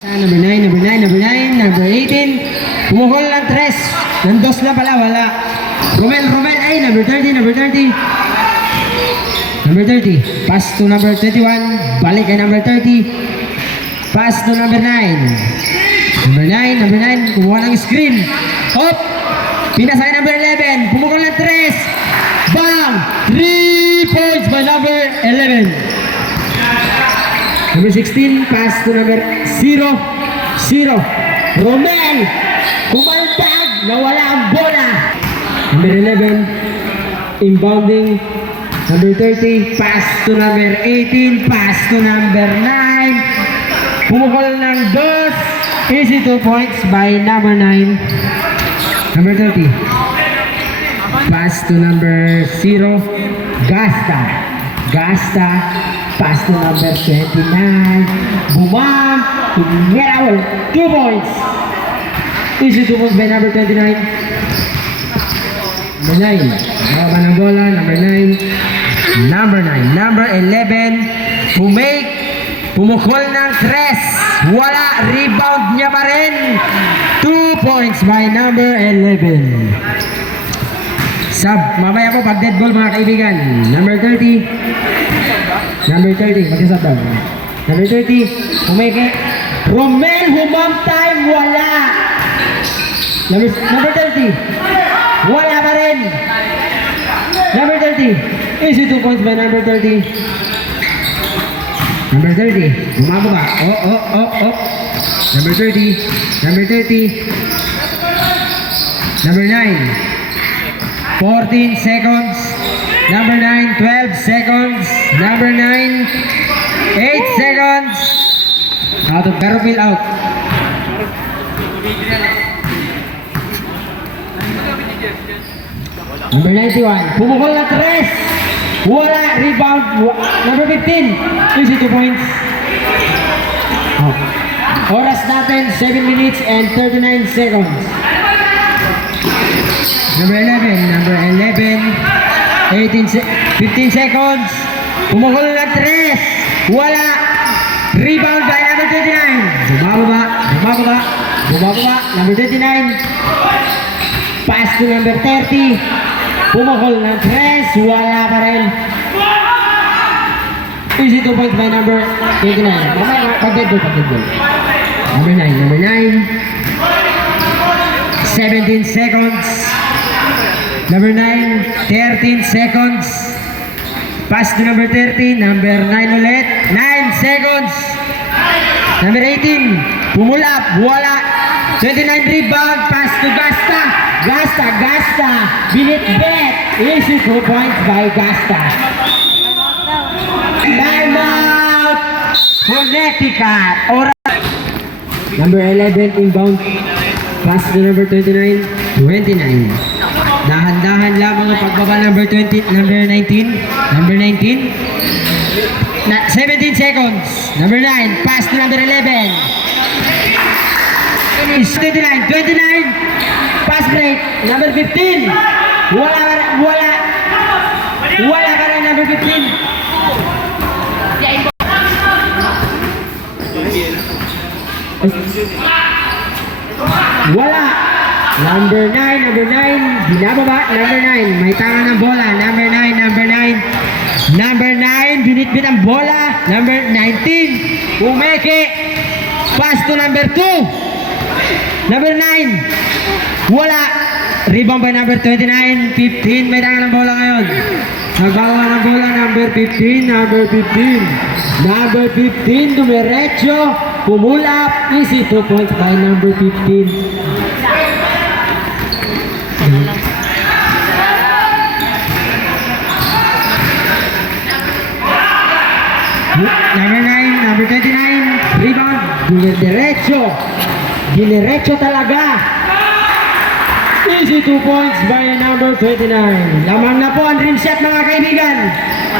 Number 9, number 9, number 9, number 18. Pumuhol ng 3. Nandos na pala, wala. Romel, ay, number 30, number 30. Number 30. Pass to number 21. Balik kay number 30. Pass to number 9. Number 9. Kumuha ng screen. Hop! Pinasay number 11. Pumuhol ng 3. Bang! 3 points by number 11. Number 16, pass to number 0. Romel! Kumaltag! Nawala ang bola! Number 11, inbounding. Number 30, pass to number 18. Pass to number 9. Pumukol ng 2. Easy 2 points by number 9. Number 30. Pass to number 0. Gasta. Pass to number 29. Bumam. Merawal. 2 points. Easy 2 points by number 29. Number 9. Baba ng bola. Number 9. Number 11. Pumukol ng 3. Wala. Rebound niya pa rin. 2 points by number 11. Sub. Mamaya po pag dead ball mga kaibigan. Number 30. Mag-sub daw. Number 30. Umeke. Romel, humam time. Wala. Number 30. Wala pa rin. Number 30. Easy 2 points by number 30. Number 30. Bumaba ba? Oh. Number 30. Number 9. 14 seconds. Number 9, 12 seconds. Number 9, 8 seconds. Out of Garfield out. Number 91. Pumukol na 3. Wala. Rebound. Number 15. Easy 2 points. Oras natin, 7 minutes and 39 seconds. Number 11. 15 seconds. Pumukol na 3. Wala. Rebound by number 39. Bumaba. Number 39. Pass to number 30. Pumukol na 3. Wala pa rin. Easy 2 points by number 29. Pag-dead ball. Number 9. 17 seconds. Number 9, 13 seconds. Pass to number 30. Number 9 ulit. 9 seconds. Number 18. Pumulap. Wala. 29 rebound. Pass to Gasta. Binit-bet. Easy 2 points by Gasta. Timeout. Connecticut. Number 11 inbound. Pass to number 29. 29. Dahan-dahan lamang ang pagbaba number 19. 17 seconds. Number 9. Pass to number 11. Finish. 29. Pass break. Number 15. Wala ka rin number 15. Wala. Number 9. Binababa. Number 9. May tama ng bola. Number 9. Binitbit ang bola. Number 19. Umeke. Pass to number 2. Number 9. Wala. Rebound by number 29. 15. May tama ng bola ngayon. Nagawa ng bola. Number 15. Dumiretso. Pumulap. Easy 2 points by number 15. Number 9, number 29, rebound, dinerecho talaga. Easy 2 points by number 29. Lamang na po ang dream shot mga kaibigan.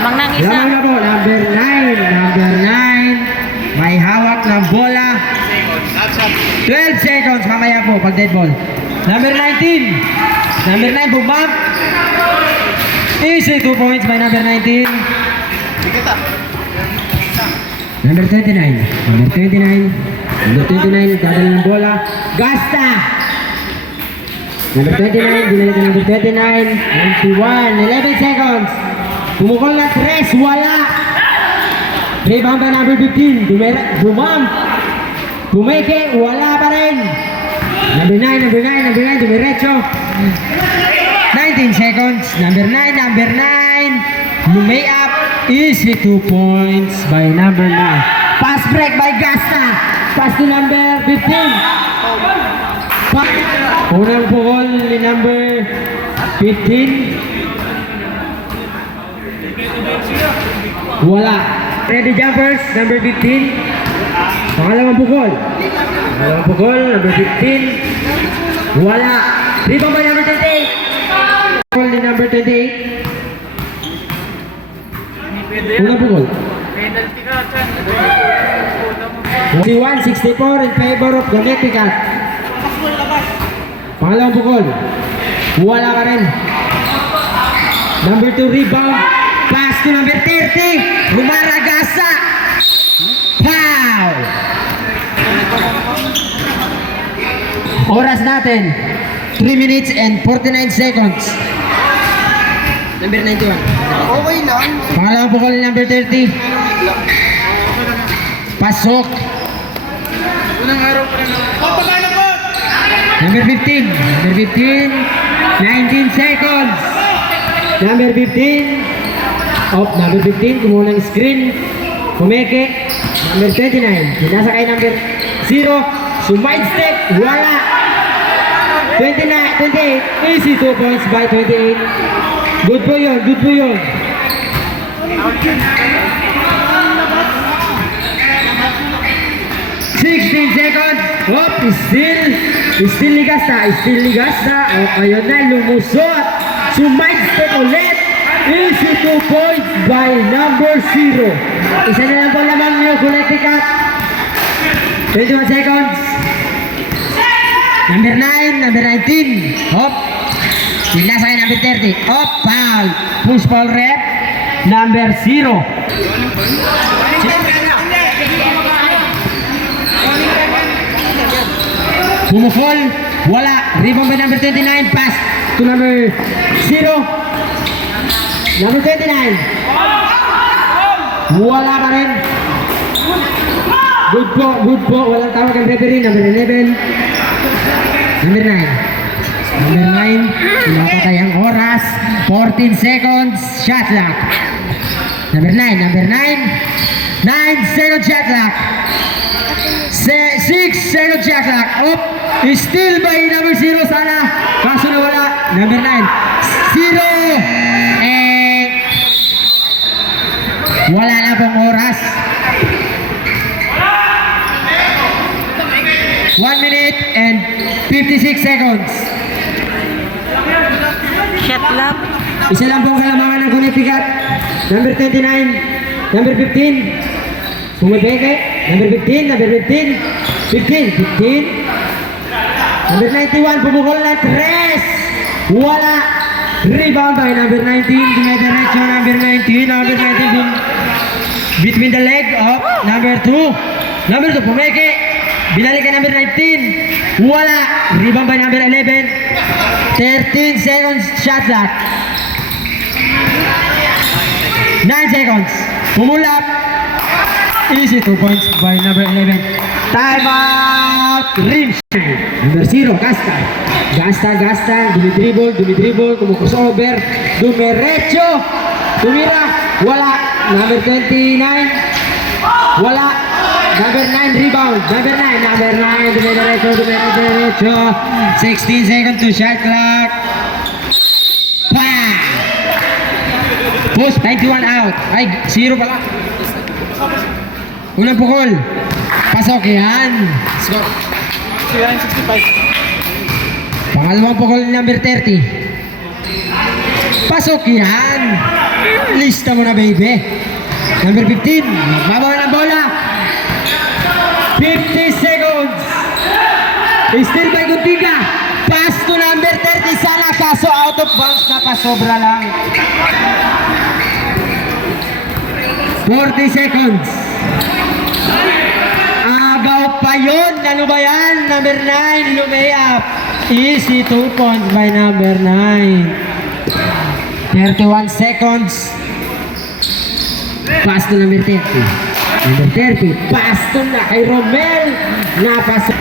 Lamang na po, number 9. May hawak ng bola. 12 seconds, mamaya po pag dead ball. Number 9, bumap. Easy 2 points by number 19. Number 29. Number 29, dadala ng bola. Gasta! Number 29, dinala ka number 29. 91, 11 seconds. Pumukol na 3, wala. Rebound by number 15. Bumeke, wala pa rin. Number 9, dumiretso. 19 seconds. Number 9. Lumay up. Easy 2 points by number 9. Pass break by Gasta. Pass to number 15. Unang pukol ni number 15. Wala. Ready jumpers, number 15. Pangalawang pukol. Number 15. Wala. Rebound by number 28. Pukol ni number 28. Unang pukol. 61-64 in favor of Connecticut. Pangalawang pukol. Wala ka rin. Number 2 rebound. Pass to number 30. Rumaragasa. Foul. Oras natin. 3 minutes and 49 seconds. Number 91. Okay lang. Pangalawang pukol ni number 30. Pasok. Unang araw pa rin. Papagano po! Number 15. 19 seconds. Number 15. Number 15. Kumuha ng screen. Pumeke. Number 29. Pinasa kay number 0. Sumide step. Wala. 28. Easy 2 points by 28. Good po yun. 16 seconds. Still ligasta. Ayun na, lumusot. Sumide step ulit. Easy 2 points by number 0. Isa na lang po lamang nyo, Connecticut. 21 seconds. Number 9, number 19. Pinasa kay number 30. Foul. Push ball rep. Number 0. Pumukol. Wala. Rebound by number 29. Pass to number 0. Number 29. Wala pa rin. Good po. Walang tawag ang referee. Number 11. Number 9. Pinapatay ang oras. 14 seconds. Shot clock. Number 9. 9 seconds shot clock. 6 seconds shot clock. Still by number 0 sana. Kaso na wala. Number 9. 0. Wala na pong oras. 1 minute and 56 seconds. Shot lang. Isa lang pong kalamangan ng Connecticut. Number 29. Number 15. Pumibeke. Number 15. Number 15. 15. Number 91. Pumukol na 3. Wala. Rebound by number 19. Dumediretso number 19. Number 19 between the leg of number 2. Number 2. Pumeke. Binalik ka number 19. Wala. Rebound by number 11. 13 seconds shot clock. 9 seconds. Pumulap. Easy 2 points by number 11. Time out. Rim. Number 0. Gasta. Dumidribble. Kumukusover. Dumiretso. Tumira. Wala. Number 29. Wala. Number 9 rebound. Number 9. Dumiretso. 16 seconds to shot clock. Push. 91 out. Ay, 0 pala. Unang pukol. Pasok yan. Score. 65. Pangalawang pukol ni number 30. Pasok yan. Lista mo na, baby. Number 15. Magbabaw ng bola. 50 seconds. Still by Guntiga. Pass to number 30 sana. Kaso out of bounds na pa. Sobra lang. 40 seconds. About 5 Ayun, ano ba yan? Number 9, lumay-up. Easy 2 points by number 9. 31 seconds. Pass to number 30. Number 30, pass to na kay Romel. Napasok.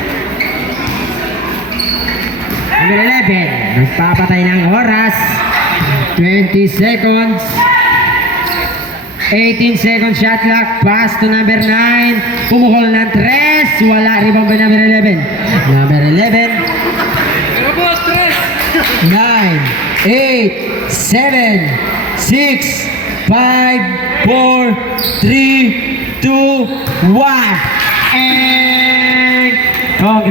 Number 11, nagpapatay ng oras. 20 seconds. 18 seconds shot clock. Pass to number 9. Pumuhol ng 3. Wala. Rebound by number 11. Number 11. Labas, tres! 9, 8, 7, 6, 5, 4, 3, 2, 1. And congrats.